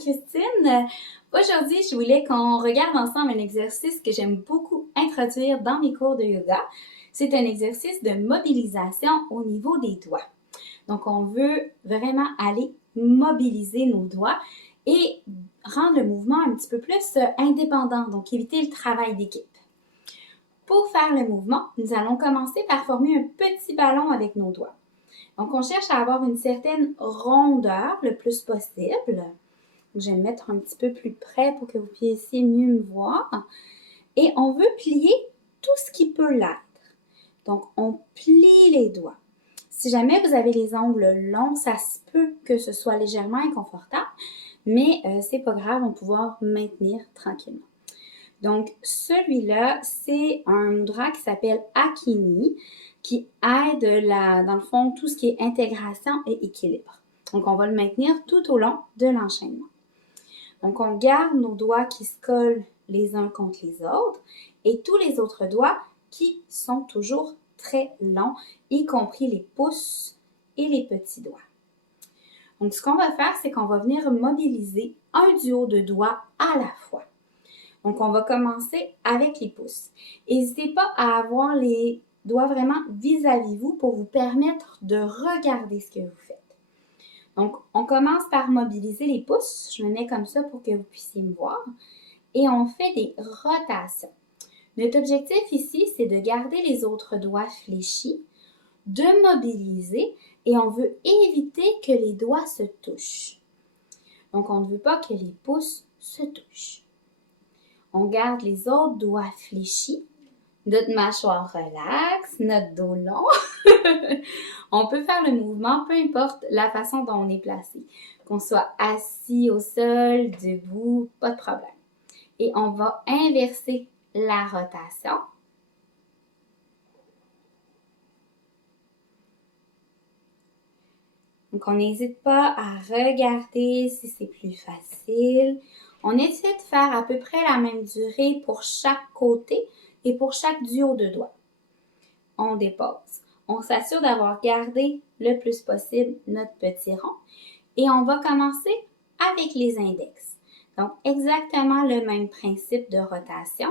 Marie-Christine. Aujourd'hui, je voulais qu'on regarde ensemble un exercice que j'aime beaucoup introduire dans mes cours de yoga. C'est un exercice de mobilisation au niveau des doigts. Donc, on veut vraiment aller mobiliser nos doigts et rendre le mouvement un petit peu plus indépendant, donc éviter le travail d'équipe. Pour faire le mouvement, nous allons commencer par former un petit ballon avec nos doigts. Donc, on cherche à avoir une certaine rondeur le plus possible. Je vais me mettre un petit peu plus près pour que vous puissiez mieux me voir. Et on veut plier tout ce qui peut l'être. Donc, on plie les doigts. Si jamais vous avez les ongles longs, ça se peut que ce soit légèrement inconfortable, mais c'est pas grave, on va pouvoir maintenir tranquillement. Donc, celui-là, c'est un mudra qui s'appelle Akini, qui aide, dans le fond, tout ce qui est intégration et équilibre. Donc, on va le maintenir tout au long de l'enchaînement. Donc, on garde nos doigts qui se collent les uns contre les autres et tous les autres doigts qui sont toujours très longs, y compris les pouces et les petits doigts. Donc, ce qu'on va faire, c'est qu'on va venir mobiliser un duo de doigts à la fois. Donc, on va commencer avec les pouces. N'hésitez pas à avoir les doigts vraiment vis-à-vis vous pour vous permettre de regarder ce que vous faites. Donc, on commence par mobiliser les pouces. Je me mets comme ça pour que vous puissiez me voir. Et on fait des rotations. Notre objectif ici, c'est de garder les autres doigts fléchis, de mobiliser et on veut éviter que les doigts se touchent. Donc, on ne veut pas que les pouces se touchent. On garde les autres doigts fléchis, notre mâchoire relaxe, notre dos long. On peut faire le mouvement, peu importe la façon dont on est placé. Qu'on soit assis au sol, debout, pas de problème. Et on va inverser la rotation. Donc, on n'hésite pas à regarder si c'est plus facile. On essaie de faire à peu près la même durée pour chaque côté et pour chaque duo de doigts. On dépose. On s'assure d'avoir gardé le plus possible notre petit rond. Et on va commencer avec les index. Donc, exactement le même principe de rotation.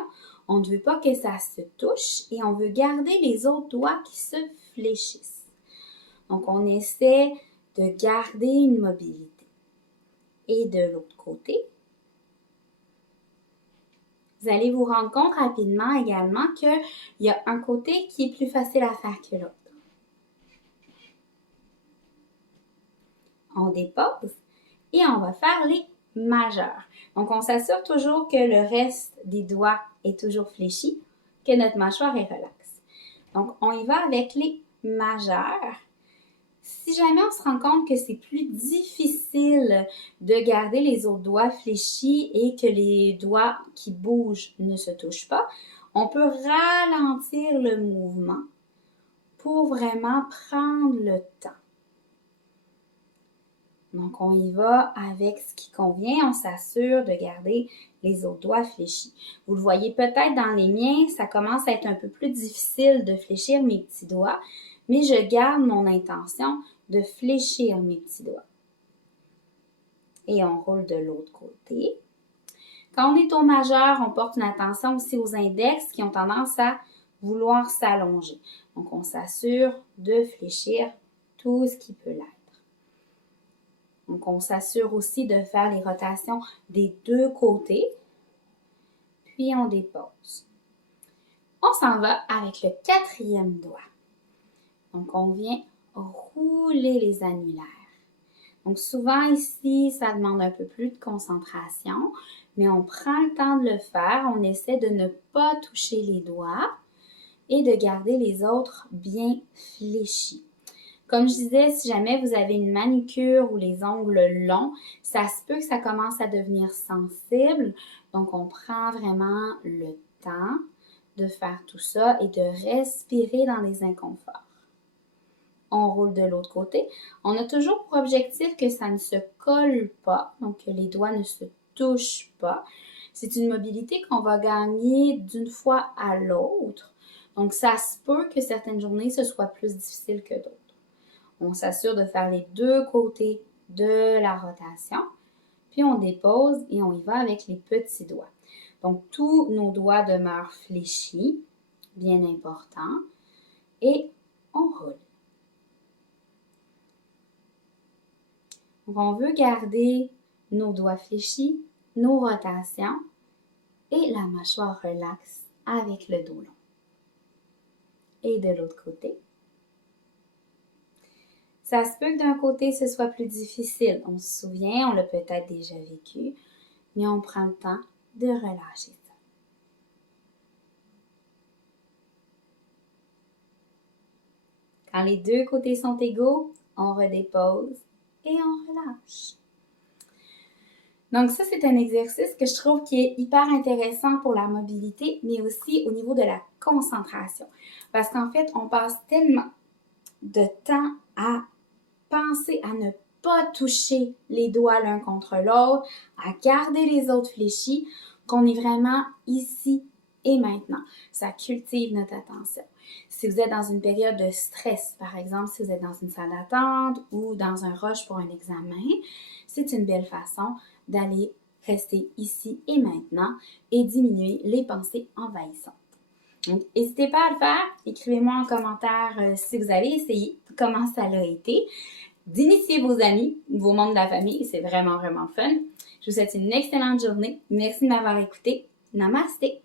On ne veut pas que ça se touche et on veut garder les autres doigts qui se fléchissent. Donc, on essaie de garder une mobilité. Et de l'autre côté, vous allez vous rendre compte rapidement également qu'il y a un côté qui est plus facile à faire que l'autre. On dépose et on va faire les majeurs. Donc, on s'assure toujours que le reste des doigts est toujours fléchi, que notre mâchoire est relaxe. Donc, on y va avec les majeurs. Si jamais on se rend compte que c'est plus difficile de garder les autres doigts fléchis et que les doigts qui bougent ne se touchent pas, on peut ralentir le mouvement pour vraiment prendre le temps. Donc, on y va avec ce qui convient. On s'assure de garder les autres doigts fléchis. Vous le voyez peut-être dans les miens, ça commence à être un peu plus difficile de fléchir mes petits doigts, mais je garde mon intention de fléchir mes petits doigts. Et on roule de l'autre côté. Quand on est au majeur, on porte une attention aussi aux index qui ont tendance à vouloir s'allonger. Donc, on s'assure de fléchir tout ce qui peut l'être. Donc, on s'assure aussi de faire les rotations des deux côtés. Puis, on dépose. On s'en va avec le quatrième doigt. Donc, on vient rouler les annulaires. Donc, souvent ici, ça demande un peu plus de concentration, mais on prend le temps de le faire. On essaie de ne pas toucher les doigts et de garder les autres bien fléchis. Comme je disais, si jamais vous avez une manucure ou les ongles longs, ça se peut que ça commence à devenir sensible. Donc, on prend vraiment le temps de faire tout ça et de respirer dans les inconforts. On roule de l'autre côté. On a toujours pour objectif que ça ne se colle pas, donc que les doigts ne se touchent pas. C'est une mobilité qu'on va gagner d'une fois à l'autre. Donc, ça se peut que certaines journées, ce soit plus difficile que d'autres. On s'assure de faire les deux côtés de la rotation. puis on dépose et on y va avec les petits doigts. Donc, tous nos doigts demeurent fléchis, bien important, et on roule. Donc, on veut garder nos doigts fléchis, nos rotations et la mâchoire relaxe avec le dos long. Et de l'autre côté. Ça se peut que d'un côté, ce soit plus difficile. On se souvient, on l'a peut-être déjà vécu, mais on prend le temps de relâcher ça. Quand les deux côtés sont égaux, on redépose et on relâche. Donc ça, c'est un exercice que je trouve qui est hyper intéressant pour la mobilité, mais aussi au niveau de la concentration. Parce qu'en fait, on passe tellement de temps à penser à ne pas toucher les doigts l'un contre l'autre, à garder les autres fléchis, qu'on est vraiment ici et maintenant. Ça cultive notre attention. Si vous êtes dans une période de stress, par exemple, si vous êtes dans une salle d'attente ou dans un rush pour un examen, c'est une belle façon d'aller rester ici et maintenant et diminuer les pensées envahissantes. Donc, n'hésitez pas à le faire. Écrivez-moi en commentaire si vous avez essayé, comment ça l'a été. D'initier vos amis, vos membres de la famille, c'est vraiment, vraiment fun. Je vous souhaite une excellente journée. Merci de m'avoir écouté. Namasté!